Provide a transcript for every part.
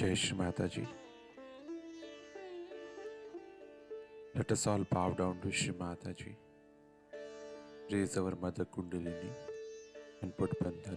Jai Shri Mataji. Let us all bow down to Shri Mataji. Raise our Mother Kundalini and put Bandhan.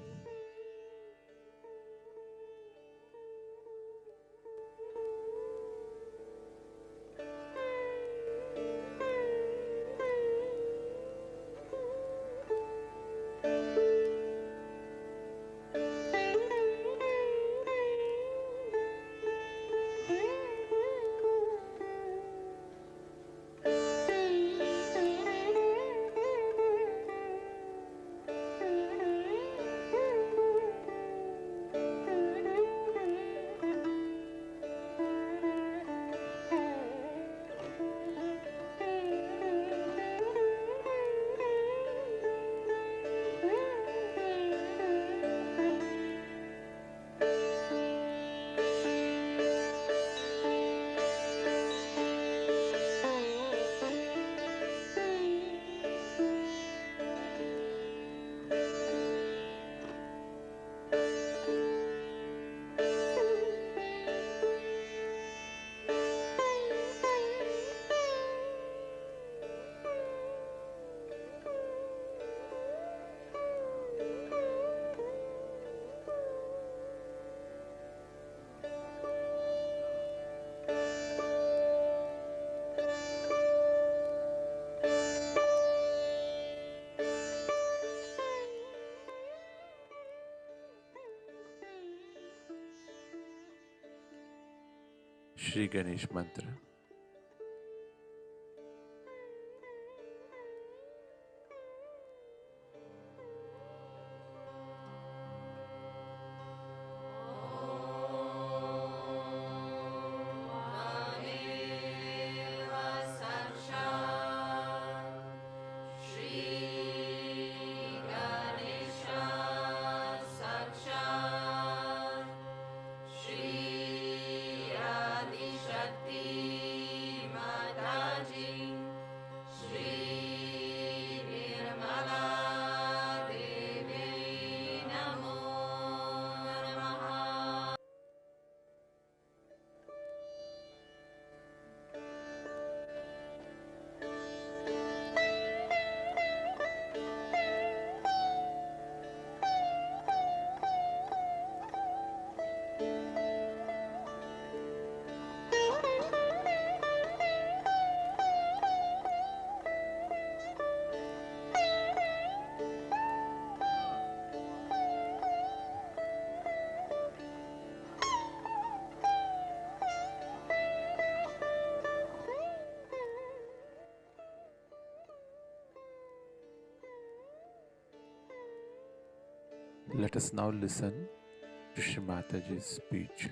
Shri Ganesh Mantra. Let us now listen to Shri Mataji's speech.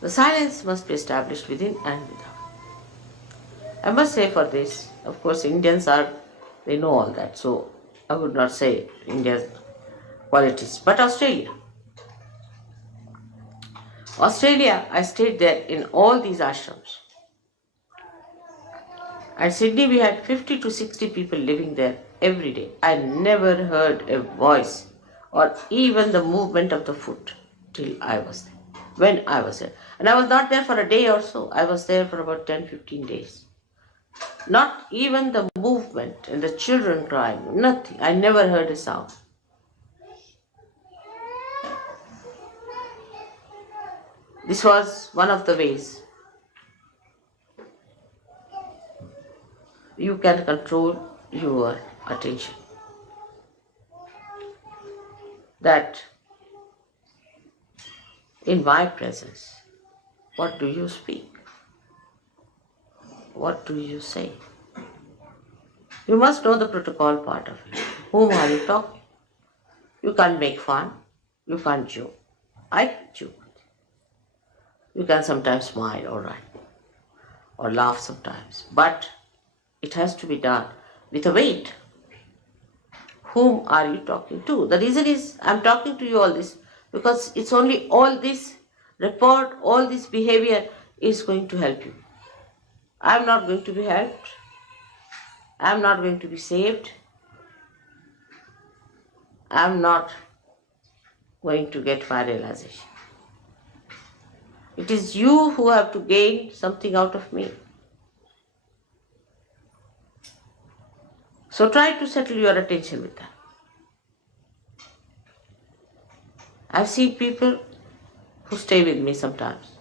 The silence must be established within and without. I must say for this, of course, Indians they know all that, so I would not say India's qualities, but Australia. Australia, I stayed there in all these ashrams. At Sydney, we had 50 to 60 people living there every day. I never heard a voice or even the movement of the foot till I was there, when I was there. And I was not there for a day or so. I was there for about 10-15 days. Not even the movement and the children crying, nothing. I never heard a sound. This was one of the ways you can control your attention. That in my presence, what do you speak? What do you say? You must know the protocol part of it. Whom are you talking? You can't make fun. You can't joke. I can joke. You can sometimes smile, all right, or laugh sometimes, but it has to be done with a weight. Whom are you talking to? The reason is I'm talking to you all this because it's only all this report all this behavior is going to help you. I'm not going to be helped. I'm not going to be saved. I'm not going to get my realization. It is you who have to gain something out of me. So try to settle your attention with that. I've seen people who stay with me sometimes.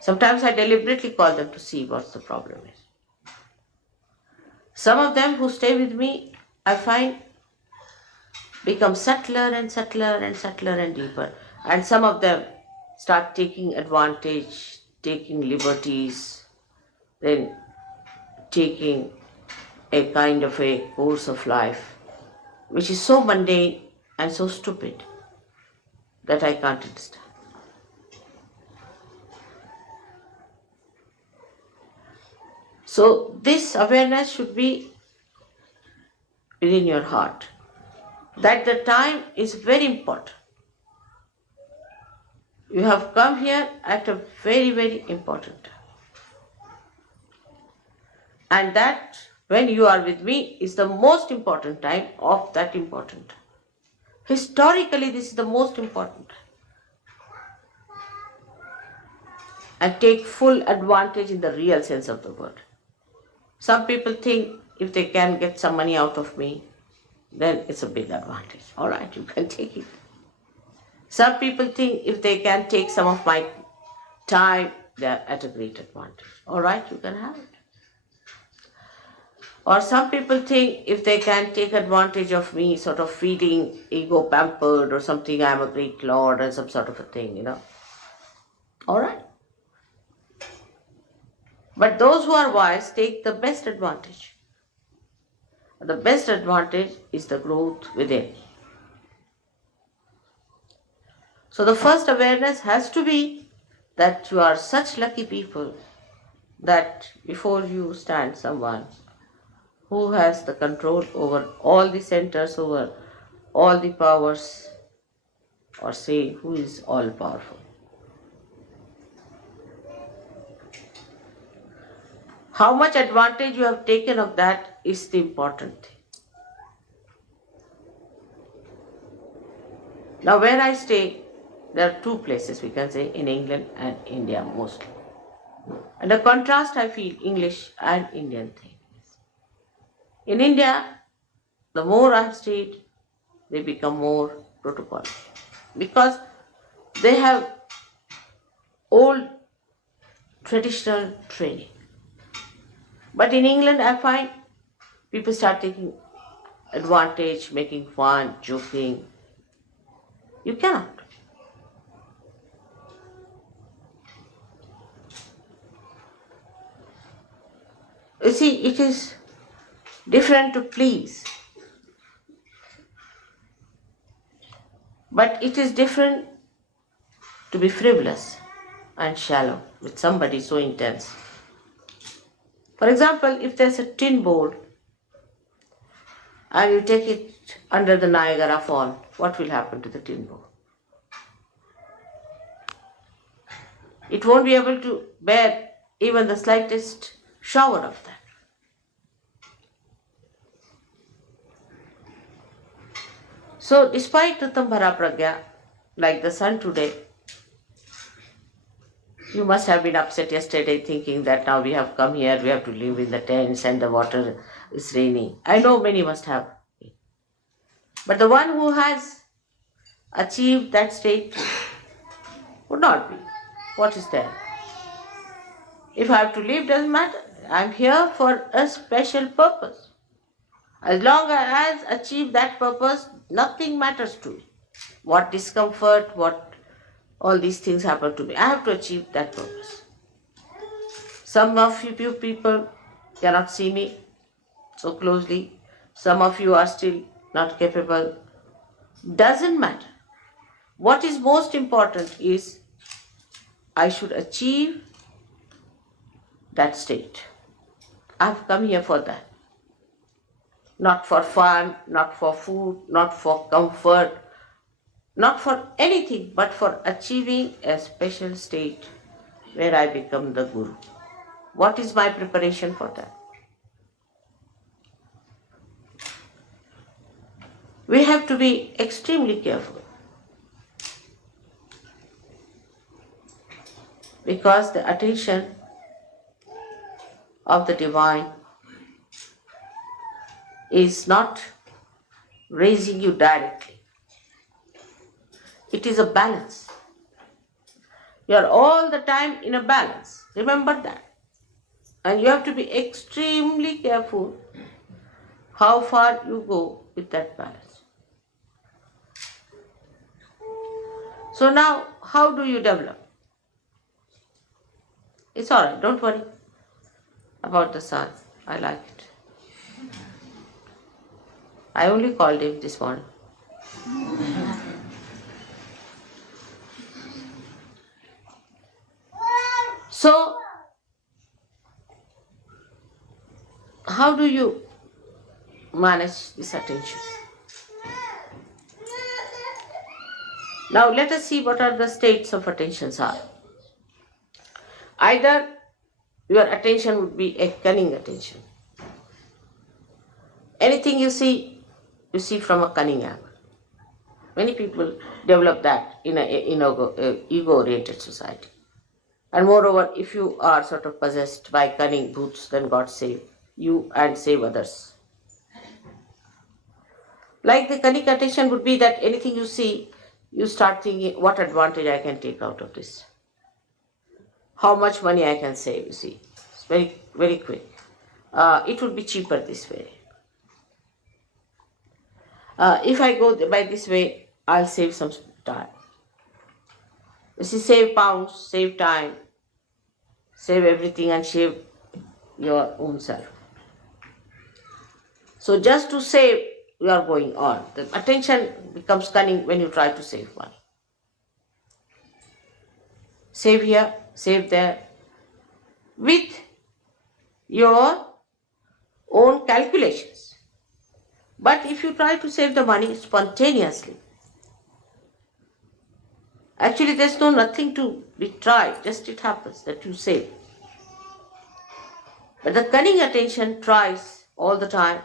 Sometimes I deliberately call them to see what the problem is. Some of them who stay with me, I find, become subtler and subtler and subtler and deeper. And some of them start taking advantage, taking liberties, then taking a kind of a course of life which is so mundane and so stupid that I can't understand. So this awareness should be within your heart, that the time is very important. You have come here at a very, very important time. And that when you are with me is the most important time of that important time. Historically, this is the most important time. And take full advantage in the real sense of the word. Some people think if they can get some money out of me, then it's a big advantage. All right, you can take it. Some people think if they can take some of my time, they're at a great advantage. All right, you can have it. Or some people think if they can take advantage of me, sort of feeling ego pampered or something, I'm a great lord and some sort of a thing, All right. But those who are wise take the best advantage. The best advantage is the growth within. So the first awareness has to be that you are such lucky people that before you stand someone who has the control over all the centers, over all the powers, or say who is all powerful. How much advantage you have taken of that is the important thing. Now where I stay, there are two places we can say in England and India mostly. And the contrast I feel English and Indian thing. In India, the more I have stayed, they become more protocol. Because they have old traditional training. But in England, I find people start taking advantage, making fun, joking. You cannot. You see, it is different to please. But it is different to be frivolous and shallow with somebody so intense. For example, if there's a tin bowl and you take it under the Niagara Fall, what will happen to the tin bowl? It won't be able to bear even the slightest shower of that. So despite Utambhara Pragya, like the sun today, you must have been upset yesterday thinking that now we have come here, we have to live in the tents and the water is raining. I know many must have. But the one who has achieved that state would not be. What is there? If I have to live, doesn't matter. I am here for a special purpose. As long as I have achieved that purpose, nothing matters to me. What discomfort, what all these things happen to me. I have to achieve that purpose. Some of you people cannot see me so closely. Some of you are still not capable. Doesn't matter. What is most important is I should achieve that state. I have come here for that. Not for fun, not for food, not for comfort, not for anything, but for achieving a special state where I become the Guru. What is my preparation for that? We have to be extremely careful because the attention of the divine is not raising you directly. It is a balance. You are all the time in a balance. Remember that. And you have to be extremely careful how far you go with that balance. So now, how do you develop? It's alright, don't worry about the son. I like it. I only called him this morning. So, how do you manage this attention? Now let us see what are the states of attentions are. Either your attention would be a cunning attention. Anything you see from a cunning angle. Many people develop that in an ego-oriented society. And moreover, if you are sort of possessed by cunning bhoots, then God save you and save others. Like the cunning attention would be that anything you see, you start thinking, what advantage I can take out of this? How much money I can save, you see. It's very, very quick. It would be cheaper this way. If I go by this way, I'll save some time. You see, save pounds, save time, save everything and save your own self. So just to save, you are going on. The attention becomes cunning when you try to save money. Save here, save there, with your own calculations. But if you try to save the money spontaneously, actually there's nothing to be tried, just it happens that you save. But the cunning attention tries all the time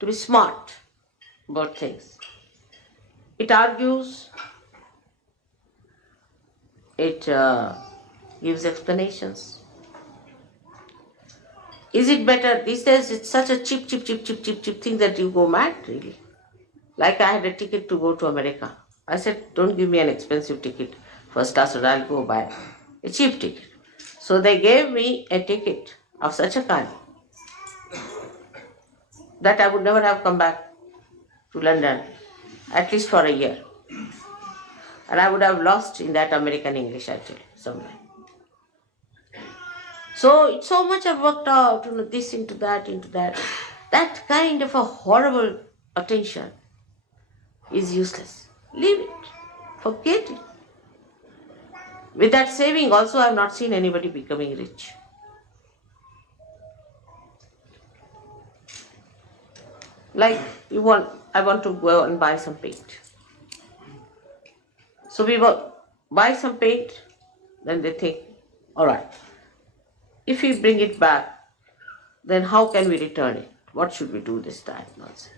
to be smart about things. It argues, it gives explanations. Is it better? These days it's such a cheap thing that you go mad, really. Like I had a ticket to go to America. I said, don't give me an expensive ticket, first class, or I'll go buy a cheap ticket. So they gave me a ticket of such a kind that I would never have come back to London, at least for a year. And I would have lost in that American English, actually, somewhere. So it's so much I've worked out, this into that. That kind of a horrible attention is useless. Leave it. Forget it. With that saving also, I have not seen anybody becoming rich. Like I want to go and buy some paint. So we will buy some paint, then they think, all right, if we bring it back, then how can we return it? What should we do this time? Nonsense.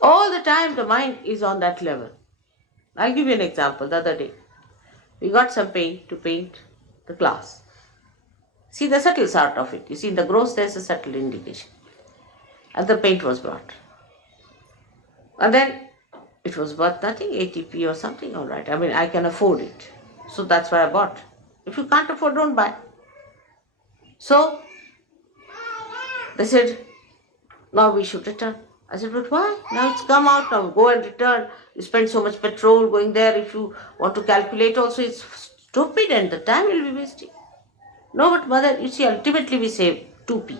All the time the mind is on that level. I'll give you an example. The other day, we got some paint to paint the glass. See the subtle sort of it. You see in the gross there's a subtle indication. And the paint was brought. And then it was worth nothing, 80p or something, all right. I mean, I can afford it. So that's why I bought. If you can't afford, don't buy. So they said, now we should return. I said, but why? Now it's come out, now go and return. You spend so much petrol going there. If you want to calculate also, it's stupid and the time will be wasting. No, but mother, you see, ultimately we save 2p.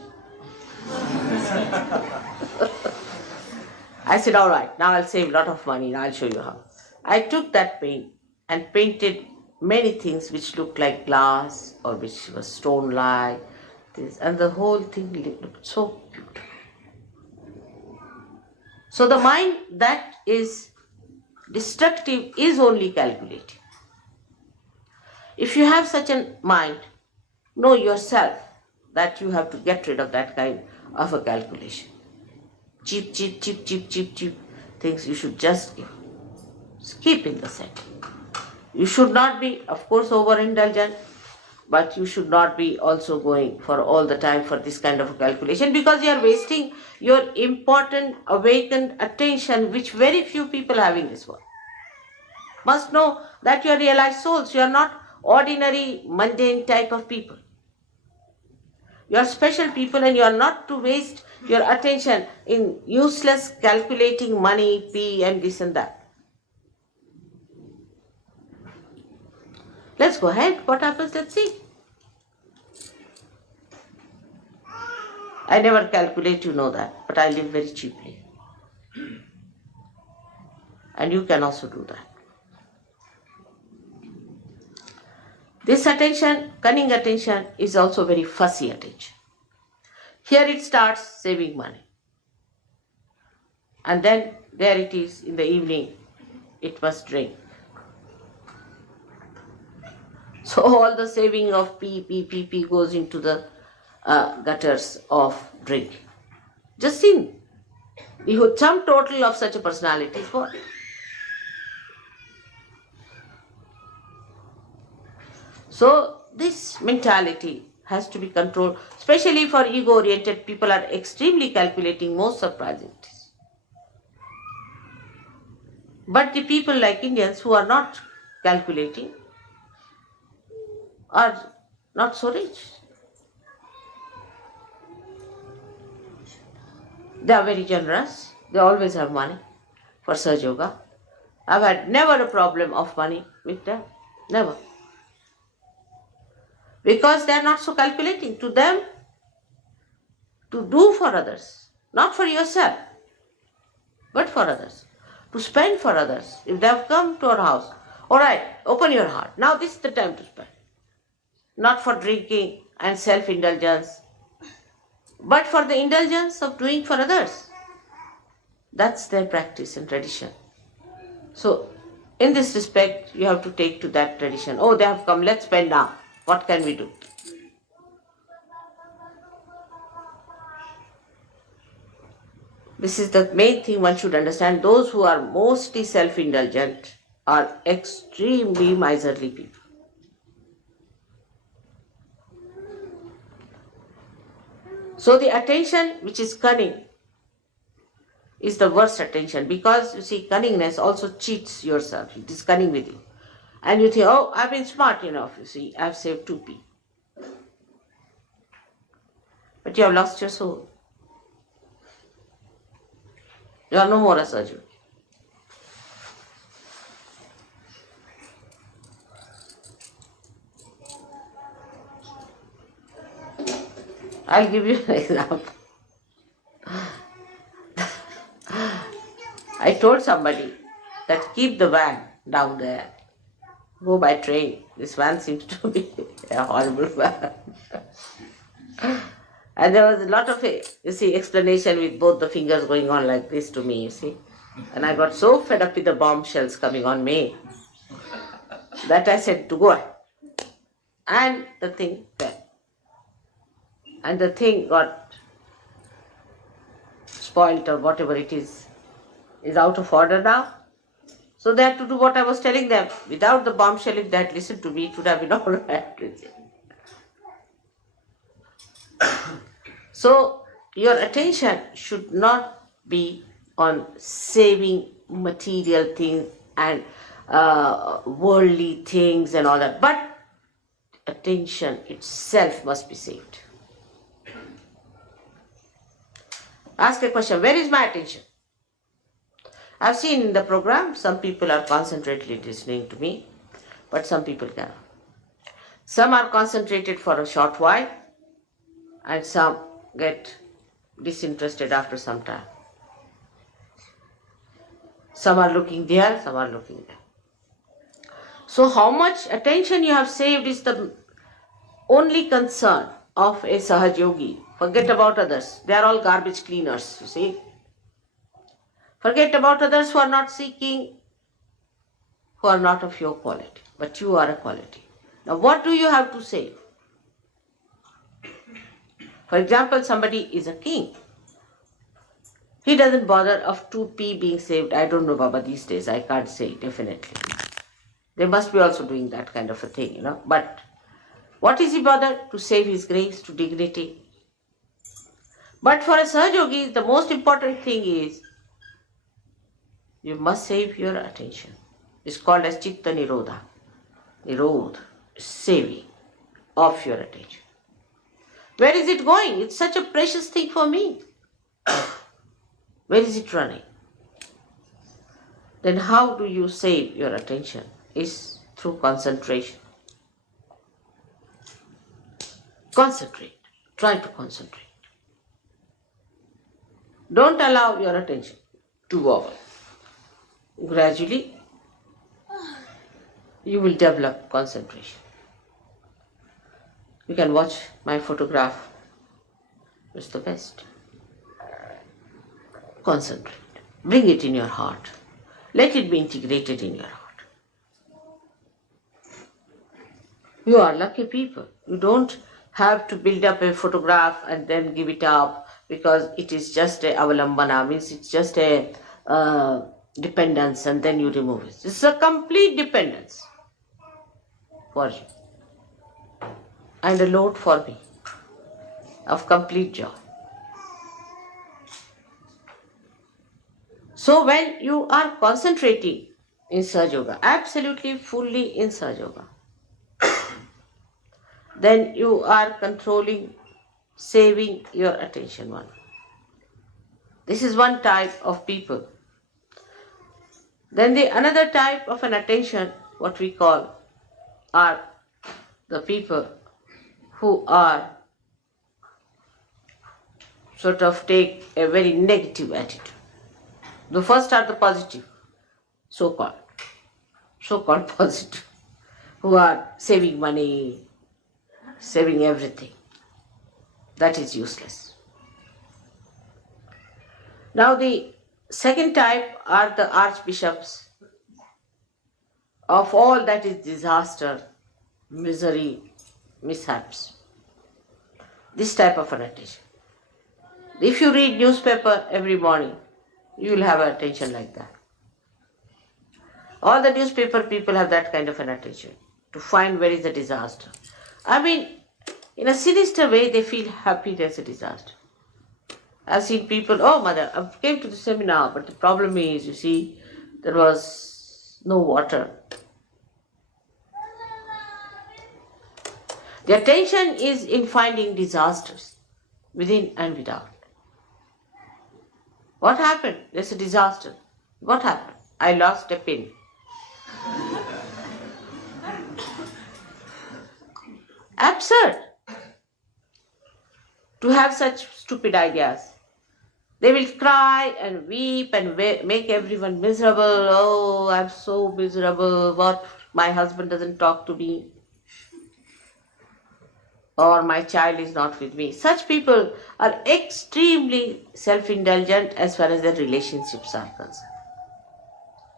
I said, all right, now I'll save a lot of money. Now I'll show you how. I took that paint and painted many things which looked like glass or which was stone-like. And the whole thing looked so beautiful. So the mind that is destructive is only calculating. If you have such a mind, know yourself that you have to get rid of that kind of a calculation. Cheap things you should just keep in the set. You should not be, of course, overindulgent, but you should not be also going for all the time for this kind of a calculation, because you are wasting your important awakened attention, which very few people have in this world. Must know that you are realized souls. You are not ordinary, mundane type of people. You are special people, and you are not to waste your attention in useless calculating money, P, and this and that. Let's go ahead. What happens? Let's see. I never calculate, you know that, but I live very cheaply. And you can also do that. This attention, cunning attention, is also very fussy attention. Here it starts saving money. And then there it is in the evening, it must drink. So all the saving of P goes into the gutters of drink. Just see the sum total of such a personality is what? So this mentality has to be controlled, especially for ego-oriented people are extremely calculating, most surprising. But the people like Indians who are not calculating are not so rich. They are very generous. They always have money for Sahaja Yoga. I've had never a problem of money with them. Never. Because they are not so calculating. To them, to do for others, not for yourself, but for others. To spend for others. If they have come to our house, all right, open your heart. Now this is the time to spend. Not for drinking and self-indulgence, but for the indulgence of doing for others. That's their practice and tradition. So, in this respect, you have to take to that tradition. Oh, they have come, let's spend now. What can we do? This is the main thing one should understand. Those who are mostly self-indulgent are extremely miserly people. So the attention which is cunning is the worst attention, because you see, cunningness also cheats yourself. It is cunning with you. And you think, oh, I've been smart enough, you see, I've saved 2p. But you have lost your soul. You are no more a Sahaja Yogi. I'll give you an example. I told somebody that keep the van down there. Go by train. This van seems to be a horrible van. And there was a lot of, explanation with both the fingers going on like this to me, you see. And I got so fed up with the bombshells coming on me that I said to go ahead. And the thing fell. And the thing got spoilt, or whatever it is out of order now. So they had to do what I was telling them. Without the bombshell, if they had listened to me, it would have been all right. So your attention should not be on saving material things and worldly things and all that, but attention itself must be saved. Ask a question, where is my attention? I've seen in the program, some people are concentratedly listening to me, but some people cannot. Some are concentrated for a short while, and some get disinterested after some time. Some are looking there, some are looking there. So how much attention you have saved is the only concern of a Sahaja Yogi. Forget about others. They are all garbage cleaners, you see. Forget about others who are not seeking, who are not of your quality, but you are a quality. Now, what do you have to save? For example, somebody is a king. He doesn't bother of 2p being saved. I don't know, Baba, these days. I can't say definitely. They must be also doing that kind of a thing, But what is he bothered? To save his grace, to dignity. But for a Sahaja, the most important thing is you must save your attention. It's called as Chitta Nirodha. Nirodh, saving of your attention. Where is it going? It's such a precious thing for me. Where is it running? Then how do you save your attention? Is through concentration. Concentrate. Try to concentrate. Don't allow your attention to wobble. Gradually, you will develop concentration. You can watch my photograph. It's the best. Concentrate. Bring it in your heart. Let it be integrated in your heart. You are lucky people. You don't have to build up a photograph and then give it up because it is just a avalambana, means it's just a dependence, and then you remove it. It's a complete dependence for you and a load for me of complete joy. So when you are concentrating in Sahaja Yoga, absolutely fully in Sahaja Yoga, then you are controlling, saving your attention one. This is one type of people. Then the another type of an attention, what we call, are the people who are sort of take a very negative attitude. The first are the positive, so-called positive, who are saving money, saving everything. That is useless. Now the second type are the archbishops of all that is disaster, misery, mishaps. This type of an attention. If you read newspaper every morning, you will have an attention like that. All the newspaper people have that kind of an attention, to find where is the disaster. I mean, in a sinister way, they feel happy there's a disaster. I've seen people, oh mother, I came to the seminar, but the problem is, you see, there was no water. The attention is in finding disasters, within and without. What happened? There's a disaster. What happened? I lost a pin. Absurd to have such stupid ideas. They will cry and weep and make everyone miserable. Oh, I'm so miserable. What? My husband doesn't talk to me. Or my child is not with me. Such people are extremely self-indulgent as far as their relationships are concerned.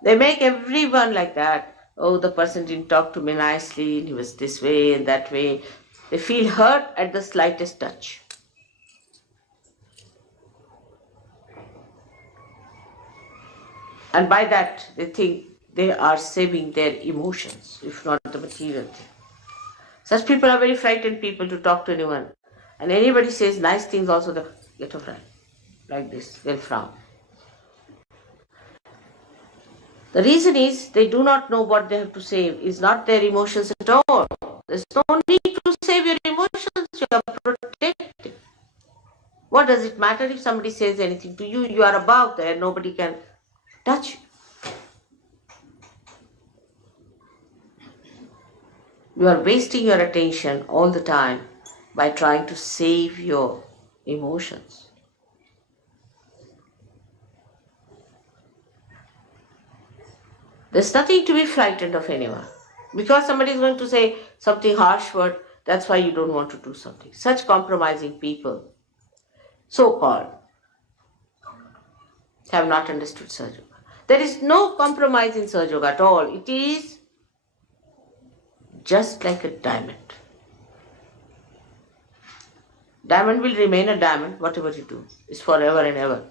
They make everyone like that. Oh, the person didn't talk to me nicely, he was this way and that way. They feel hurt at the slightest touch. And by that, they think they are saving their emotions, if not the material thing. Such people are very frightened people to talk to anyone. And anybody says nice things also, they get a fright. Like this, they'll frown. The reason is they do not know what they have to save. It's not their emotions at all. There's no need to save your emotions. You are protected. What does it matter if somebody says anything to you? You are above there. Nobody can touch you. You are wasting your attention all the time by trying to save your emotions. There's nothing to be frightened of anyone. Because somebody is going to say something harsh word, that's why you don't want to do something. Such compromising people, so-called, have not understood Sahaja Yoga. There is no compromise in Sahaja Yoga at all. It is just like a diamond. Diamond will remain a diamond, whatever you do. It's forever and ever.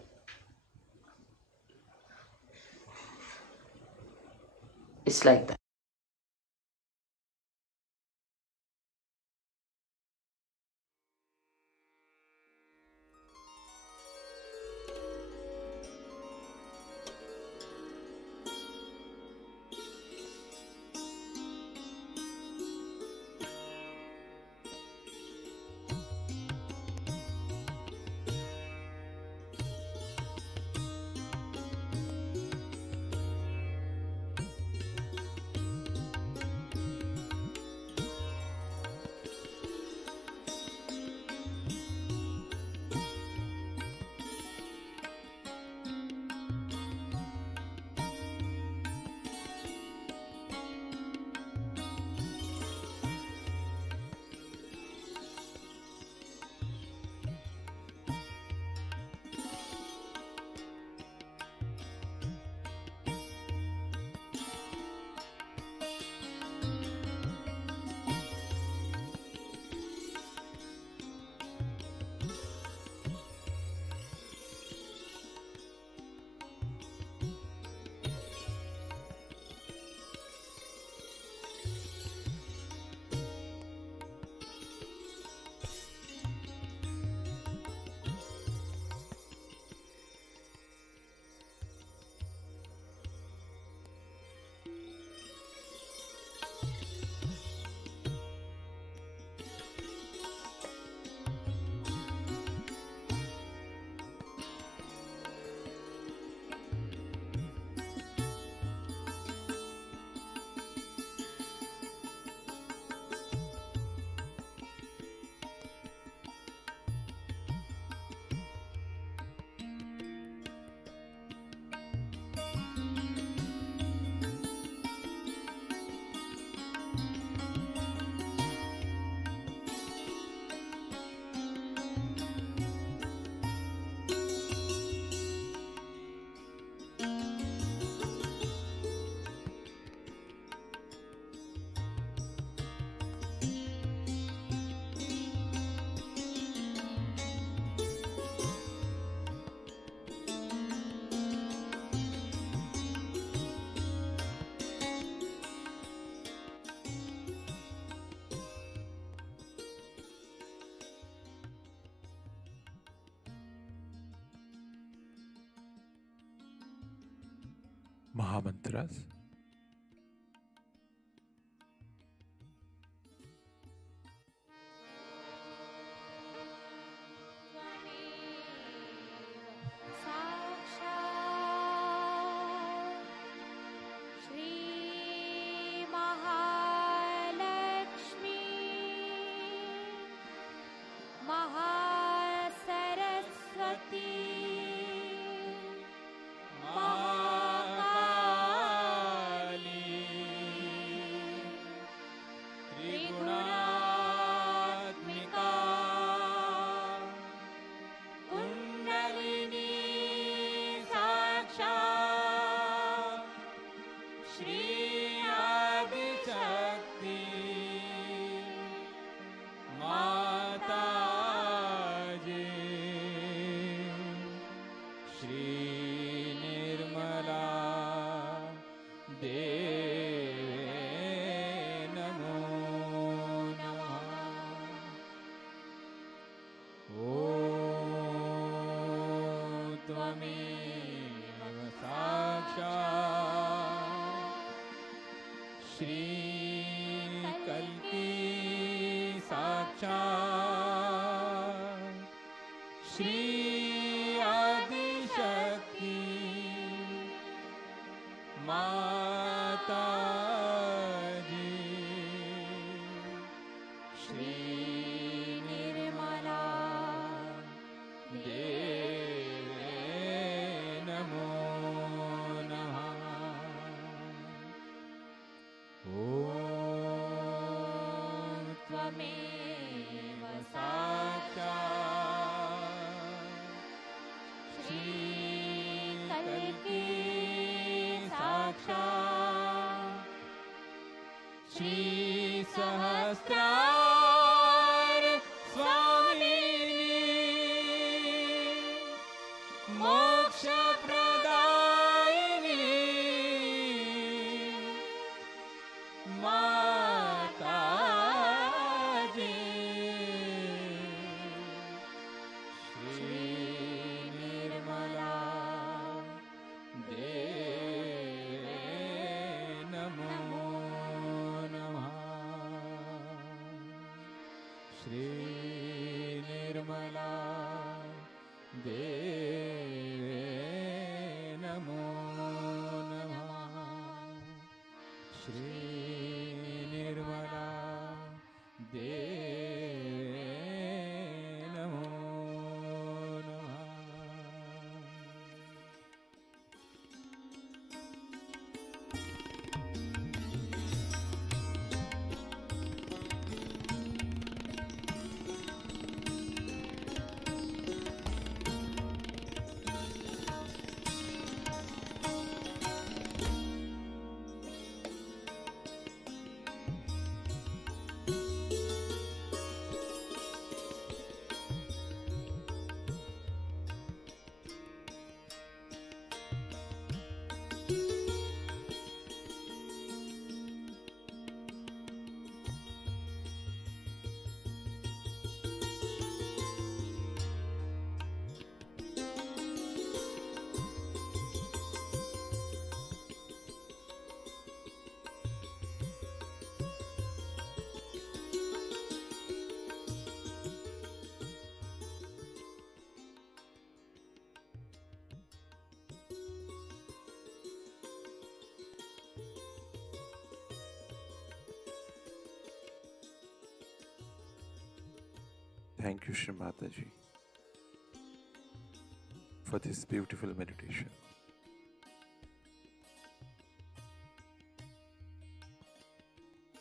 It's like that. Mahamantras. Shri सहस्रार स्वामिनी मोक्ष प्रदायिनी माताजी श्री निर्मला देवे नमो नमः श्री निर्मला देवे नमो नमः श्री निर्मला देवे नमो नमः. Thank you, Shri Mataji, for this beautiful meditation.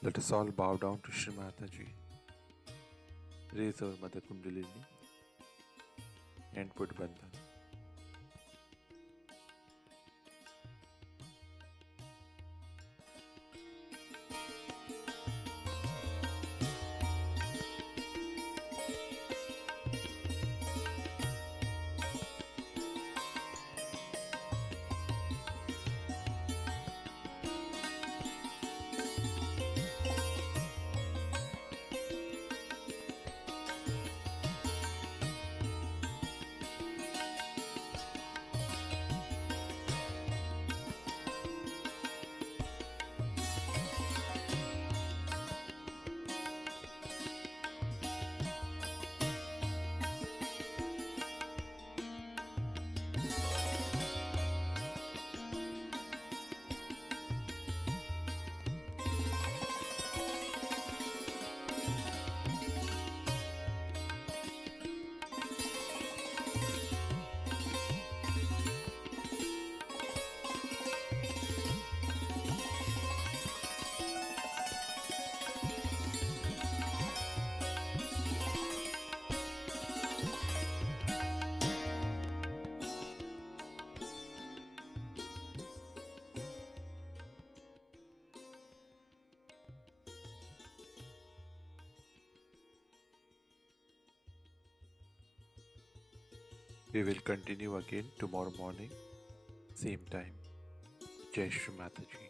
Let us all bow down to Shri Mataji, raise our Mother Kundalini, and put Bandhan. We will continue again tomorrow morning, same time. Jai Shri Mataji.